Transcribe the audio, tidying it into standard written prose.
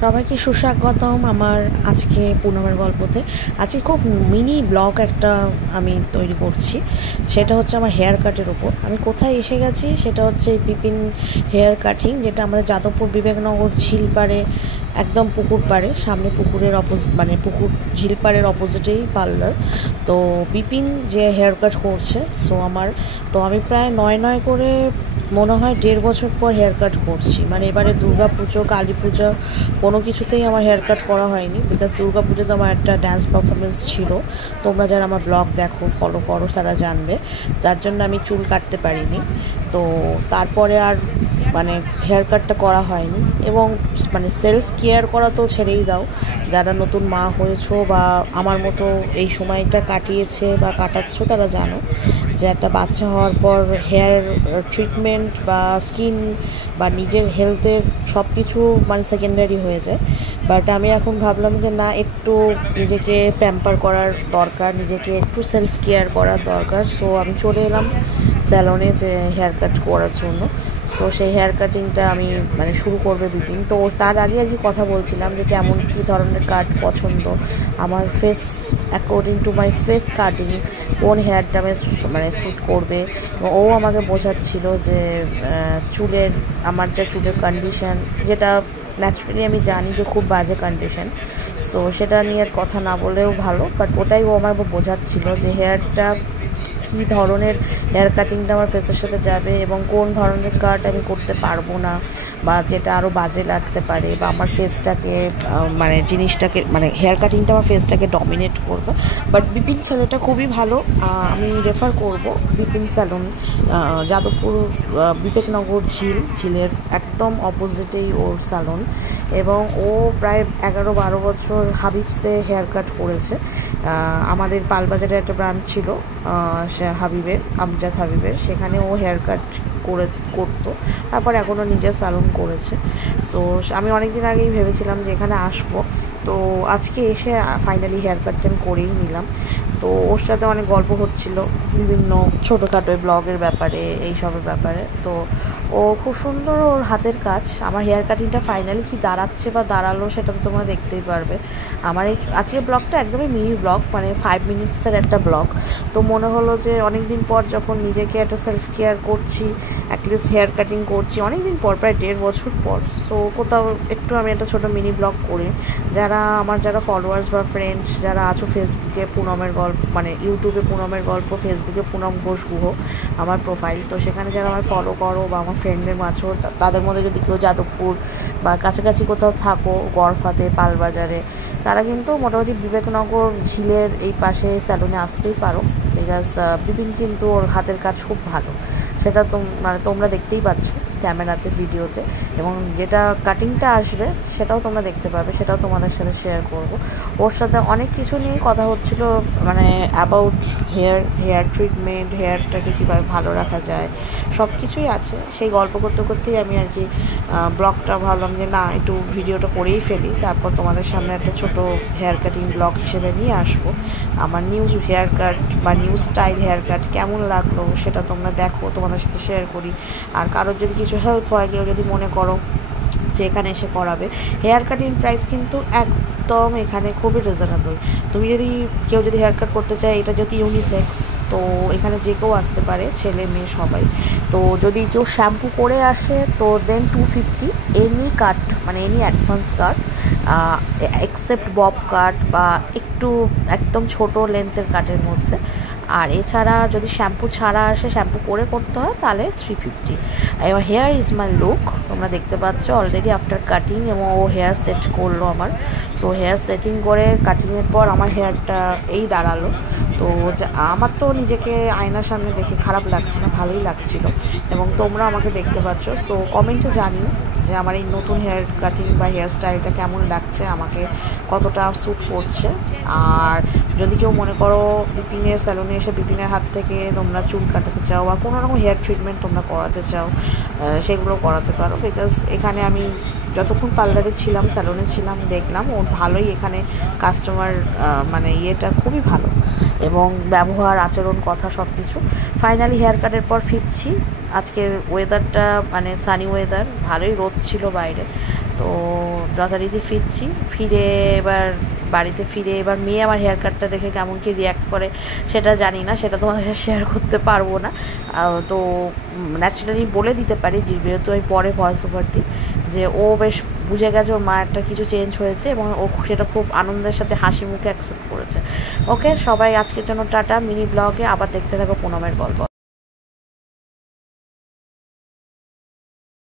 সবাইকে সুস্বাগতম আমার আজকে পুনমের গল্পতে। আজকে খুব মিনি ব্লগ একটা আমি তৈরি করছি, সেটা হচ্ছে আমার হেয়ার কাটের উপর। আমি কোথায় এসে গেছি সেটা হচ্ছে বিপিন হেয়ার কাটিং, যেটা আমাদের যাদবপুর বিবেকনগর ঝিলপাড়ে, একদম পুকুর পাড়ে, সামনে পুকুরের পুকুর ঝিলপাড়ের অপোজিটেই পার্লার। তো বিপিন যে হেয়ার কাট করছে, আমি প্রায় নয় করে মনে হয় 1.5 বছর পর হেয়ার কাট করছি। মানে এবারে দুর্গা পুজো, কালী পুজো কোনো কিছুতেই আমার হেয়ার কাট করা হয়নি, বিকজ দুর্গা পুজোতে আমার একটা ড্যান্স পারফরমেন্স ছিল। তোমরা যারা আমার ব্লগ দেখো, ফলো করো, তারা জানবে। যার জন্য আমি চুল কাটতে পারিনি। তো তারপরে আর হেয়ার কাটটা করা হয়নি। এবং সেলফ কেয়ার করা তো ছেড়েই দাও, যারা নতুন মা হয়েছো বা আমার মতো এই সময়টা কাটিয়েছে বা কাটাচ্ছ, তারা জানো যে একটা বাচ্চা হওয়ার পর হেয়ার ট্রিটমেন্ট বা স্কিন বা নিজের হেলথের সব কিছু সেকেন্ডারি হয়ে যায়। বাট আমি এখন ভাবলাম যে না, একটু নিজেকে প্যাম্পার করার দরকার, নিজেকে একটু সেলফ কেয়ার করার দরকার। সো আমি চলে এলাম স্যালনে যে হেয়ার কাট করার জন্য। সো সেই হেয়ার কাটিংটা আমি শুরু করবে বিপিন। তো তার আগে আর কি কথা বলছিলাম যে কেমন কী ধরনের কাট পছন্দ, আমার face according to my face cutting কোন হেয়ারটা স্যুট করবে। ও আমাকে বোঝাচ্ছিল যে আমার যা চুলের কন্ডিশন, যেটা ন্যাচারালি আমি জানি যে খুব বাজে কন্ডিশন, সো সেটা নিয়ে আর কথা না বলেও ভালো। বাট ওটাই ও আমার বোঝাচ্ছিল যে হেয়ারটা কী ধরনের হেয়ার কাটিংটা আমার ফেসের সাথে যাবে এবং কোন ধরনের কাট আমি করতে পারবো না, বা যেটা আরও বাজে লাগতে পারে, বা আমার ফেসটাকে হেয়ার কাটিংটা আমার ফেসটাকে ডমিনেট করবে। বাট বিপিন স্যালনটা খুবই ভালো, আমি রেফার করব বিপিন স্যালন, যাদবপুর বিবেকনগর ঝিলের একদম অপোজিটেই ওর স্যালন। এবং ও প্রায় 11-12 বছর হাবিবসে হেয়ার কাট করেছে। আমাদের পালবাজারে একটা ব্রাঞ্চ ছিল আমজাদ হাবিবের, সেখানে ও হেয়ার কাট করতো। তারপর এখনও নিজের স্যালন করেছে। সো আমি অনেক দিন আগেই ভেবেছিলাম যে এখানে আসবো, তো আজকে এসে ফাইনালি হেয়ার কাটটা আমি করেই নিলাম। তো ওর সাথে অনেক গল্প হচ্ছিল বিভিন্ন ছোটোখাটো ব্লগের ব্যাপারে, এইসবের ব্যাপারে। তো ও খুব সুন্দর, ওর হাতের কাজ। আমার হেয়ার কাটিংটা ফাইনালি কি দাঁড়াচ্ছে বা দাঁড়ালো সেটা তো তোমরা দেখতেই পারবে। আমার এই আজকের ব্লগটা একদমই মিনি ব্লগ, 5 মিনিটসের একটা ব্লগ। তো মনে হলো যে অনেক দিন পর যখন নিজেকে একটা সেলফ কেয়ার করছি, অ্যাটলিস্ট হেয়ার কাটিং করছি অনেক দিন পর, প্রায় 1.5 বছর পর, সো কোথাও একটু আমি একটা ছোটো মিনি ব্লগ করি। যারা ফলোয়ার্স বা ফ্রেন্ডস যারা আছো, ফেসবুকে পুনমের গল্প, ইউটিউবে পুনমের গল্প, ফেসবুকে পুনম ঘোষ গুহ আমার প্রোফাইল। তো সেখানে যারা আমার ফলো করো বা আমার ফ্রেন্ডের মাঝেও, তাদের মধ্যে যদি কেউ যাদবপুর বা কাছাকাছি কোথাও থাকো, গড়ফাতে, পালবাজারে, তারা কিন্তু মোটামুটি বিবেকনগর ঝিলের এই পাশে স্যালুনে আসতেই পারো। বিকজ বিপিন কিন্তু ওর হাতের কাজ খুব ভালো, সেটা তোমরা দেখতেই পাচ্ছ ক্যামেরাতে, ভিডিওতে। এবং যেটা কাটিংটা আসবে সেটাও তোমরা দেখতে পাবে, সেটাও তোমাদের সাথে শেয়ার করব। ওর সাথে অনেক কিছু নিয়ে কথা হচ্ছিল, অ্যাবাউট হেয়ার ট্রিটমেন্ট, হেয়ারটাকে কীভাবে ভালো রাখা যায়, সব কিছুই আছে। সেই গল্প করতে করতেই আমি আর কি ব্লগটা ভাবলাম যে না, একটু ভিডিওটা করেই ফেলি, তারপর তোমাদের সামনে একটা ছোট হেয়ার কাটিং ব্লগ হিসেবে নিয়ে আসবো। আমার নিউ হেয়ার কাট বা নিউ স্টাইল হেয়ার কাট কেমন লাগলো সেটা তোমরা দেখো, তোমাদের সাথে শেয়ার করি। আর কারোর যদি কিছু হেল্প হয়, কেউ যদি মনে করো যে এখানে এসে করাবে, হেয়ার কাটিং প্রাইস কিন্তু একদম এখানে খুবই রিজনেবল। কেউ যদি হেয়ার কাট করতে চায়, এটা যদি ইউনিসেক্স, তো এখানে যে কেউ আসতে পারে, ছেলে মেয়ে সবাই। তো যদি কেউ শ্যাম্পু করে আসে, তো দেন 250 এনি কাট, এনি অ্যাডভান্স কাট, এক্সেপ্ট বব কাট বা একটু একদম ছোট লেন্থের কাটের মধ্যে। আর এছাড়া যদি শ্যাম্পু ছাড়া আসে, শ্যাম্পু করে করতে হয়, তাহলে 350। এবার হেয়ার ইজ মাই লুক, তোমরা দেখতে পাচ্ছ অলরেডি আফটার কাটিং। এবং ও হেয়ার সেট করলো আমার। সো হেয়ার সেটিং করে কাটিংয়ের পর আমার হেয়ারটা এই দাঁড়ালো। তো আমার তো নিজেকে আয়নার সামনে দেখে খারাপ লাগছে না, ভালোই লাগছিল। এবং তোমরা আমাকে দেখতে পাচ্ছ। সো কমেন্টে জানিও যে আমার এই নতুন হেয়ার কাটিং বা হেয়ার স্টাইলটা কেমন লাগছে, আমাকে কতটা স্যুট করছে। আর যদি কেউ মনে করো বিপিনের স্যালুনে এসে বিপিনের হাত থেকে তোমরা চুল কাটাতে চাও বা কোনো রকম হেয়ার ট্রিটমেন্ট তোমরা করাতে চাও, সেগুলো করাতে পারো। বিকজ এখানে আমি যতক্ষণ পার্লারে ছিলাম, স্যালুনে ছিলাম, দেখলাম ওর ভালোই এখানে কাস্টমার ইয়েটা খুবই ভালো, এবং ব্যবহার, আচরণ, কথা সব কিছু। ফাইনালি হেয়ার কাটের পর ফিরছি। আজকের ওয়েদারটা সানি ওয়েদার, ভালোই রোদ ছিল বাইরে। তো যথারীতি ফিরছি, ফিরে এবার বাড়িতে ফিরে এবার মেয়ে আমার হেয়ার কাটটা দেখে কেমন কি রিয়্যাক্ট করে সেটা জানি না, সেটা তোমাদের সাথে শেয়ার করতে পারবো না। তো ন্যাচারালি বলে দিতে পারি যেহেতু আমি পরে ভয়েস ওভার দিই, যে ও বেশ বুঝে গেছে ওর মা একটা কিছু চেঞ্জ হয়েছে এবং ও সেটা খুব আনন্দের সাথে হাসি মুখে অ্যাকসেপ্ট করেছে। ওকে, সবাই আজকের জন্য টাটা। মিনি ব্লগে আবার দেখতে থাকো পুনমের গল্প।